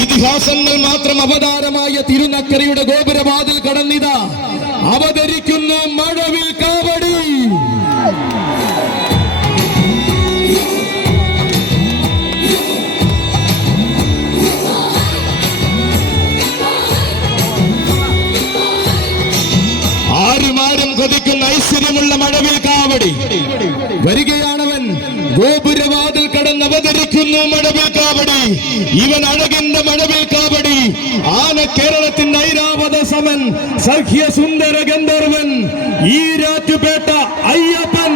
ഇതിഹാസങ്ങൾ മാത്രം അവതാരമായ തിരുനക്കരയുടെ ഗോപുരവാതിൽ കടന്നിതാ അവതരിക്കുന്നു മഴവിൽ കാവടി. ആരുമാരും കൊതിക്കുന്ന ഐശ്വര്യമുള്ള മഴവിൽ കാവടി വരികയാണവൻ. ഗോപുരവാതിൽ കടന്ന് അവതരിക്കുന്നു മഴവിൽ കാവടി. ഇവൻ അഴകിന്റെ മഴവിൽ കാവടി. ആന കേരളത്തിന്റെ ഐരാവത സമൻ, സഖ്യ സുന്ദര ഗന്ധർവൻ, ഈരാറ്റുപേട്ട അയ്യപ്പൻ.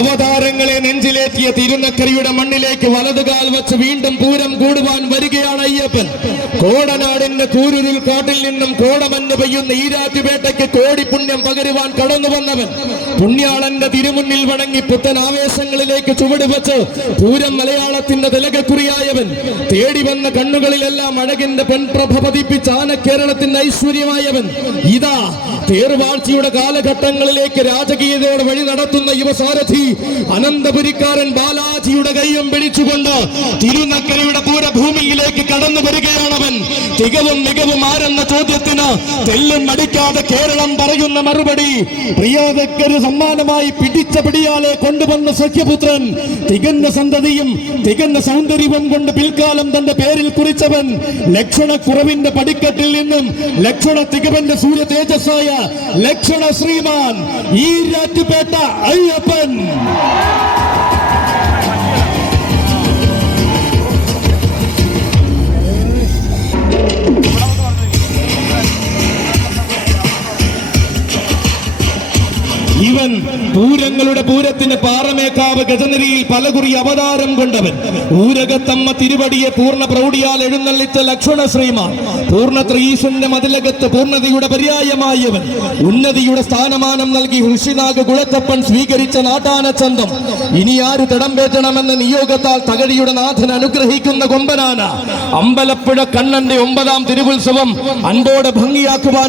അവതാരങ്ങളെ നെഞ്ചിലേറ്റിയ തിരുനക്കരയുടെ മണ്ണിലേക്ക് വലതുകാൽ വെച്ച് വീണ്ടും പൂരം കൂടുവാൻ വരികയാണ് അയ്യപ്പൻ. കോടനാടിന്റെ കൂരുരുൾ കാട്ടിൽ നിന്നും കോടമഞ്ഞ് പെയ്യുന്ന ഈരാറ്റുപേട്ടയ്ക്ക് കോടി പുണ്യം പകരുവാൻ കടന്നു വന്നവൻ. പുണ്യാളന്റെ തിരുമുന്നിൽ വണങ്ങി പുത്തൻ ആവേശങ്ങളിലേക്ക് ചുവടുവെച്ച് പൂരം മലയാളത്തിന്റെ തിലകക്കുറിയായവൻ. തേടി വന്ന കണ്ണുകളിലെല്ലാം അഴകിന്റെ പെൺപ്രഭ പതിപ്പിച്ച ആന കേരളത്തിന്റെ ഐശ്വര്യമായവൻ. ഇതാ തേർവാഴ്ചയുടെ കാലഘട്ടങ്ങളിലേക്ക് രാജകീയതയോടെ വഴി നടത്തുന്ന യുവസാരഥി അനന്തപുരിക്കാരൻ ബാലാജിയുടെ കൈയും പിടിച്ചുകൊണ്ട് തിരുനക്കരയുടെ പൂരഭൂമിയിലേക്ക് കടന്നു വരികയാണവൻ. തികവും മികവും ആരെന്ന ചോദ്യത്തിന് തെല്ലും മടിക്കാതെ കേരളം പറയുന്ന മറുപടി. പ്രിയോദക്കര് സമ്മാനമായി പിടിച്ച പിടിയാലെ കൊണ്ടുവന്ന സഖ്യപുത്രൻ. തികഞ്ഞ സന്തതിയും തികഞ്ഞ സൗന്ദര്യവും കൊണ്ട് പിൽക്കാലം തന്റെ പേരിൽ കുറിച്ചവൻ. ലക്ഷണക്കുറവിന്റെ പടിക്കെട്ടിൽ നിന്നും ലക്ഷണ തികവന്റെ സൂര്യ തേജസ്സായ ലക്ഷണ ശ്രീമാൻ ഈരാറ്റുപേട്ട അയ്യപ്പൻ. ഇവൻ പൂരങ്ങളുടെ പൂരത്തിന് പാറമേക്കാവ് ഗജനിരിയിൽ പലകുറി അവതാരം കൊണ്ടവൻ. ഊരകത്തമ്മ തിരുവടിയെ പൂർണ്ണ പ്രൗഢിയാൽ എഴുന്നള്ളിച്ച ലക്ഷണ ശ്രീമാൻ. പൂർണ്ണ ത്രീശന്റെ മതിലകത്ത് പൂർണ്ണതയുടെ പര്യായമായവൻ. ഉന്നതിയുടെ സ്ഥാനമാനം നൽകി ഋഷിനാഗ് കുളത്തപ്പൻ സ്വീകരിച്ച നാട്ടാനച്ചന്തം. ഇനി ആര് തിടമ്പേറ്റണമെന്ന നിയോഗത്താൽ തകഴിയുടെ നാഥൻ അനുഗ്രഹിക്കുന്ന കൊമ്പനാന. അമ്പലപ്പുഴ കണ്ണന്റെ 9ാം തിരുവുത്സവം അൻപോടെ ഭംഗിയാക്കുവാൻ